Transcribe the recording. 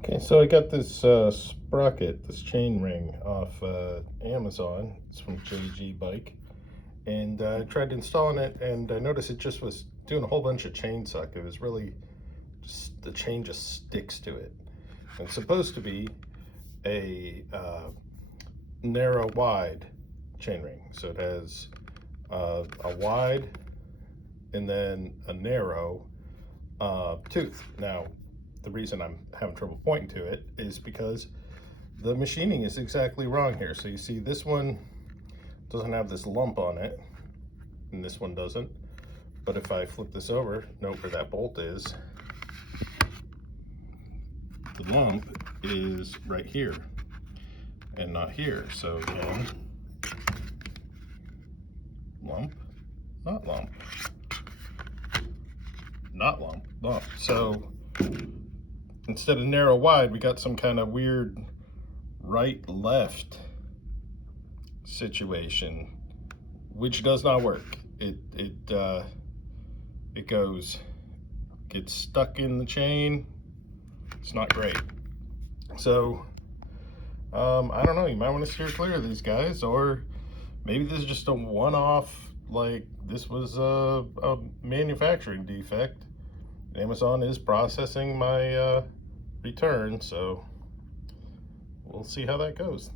Okay, so I got this sprocket, this chain ring off Amazon. It's from JGbike, and I tried installing it, and I noticed it just was doing a whole bunch of chain suck. It was really just the chain just sticks to it. And it's supposed to be a narrow wide chain ring, so it has a wide and then a narrow tooth. Now, the reason I'm having trouble pointing to it is because the machining is exactly wrong here. So you see this one doesn't have this lump on it, and this one doesn't. But if I flip this over, note where that bolt is. The lump is right here and not here. So again, lump, not lump, not lump, lump. So instead of narrow wide, we got some kind of weird right left situation, which does not work. It gets stuck in the chain. It's not great. So I don't know, you might want to steer clear of these guys, or maybe this is just a one-off, like this was a manufacturing defect. Amazon is processing my return, so we'll see how that goes.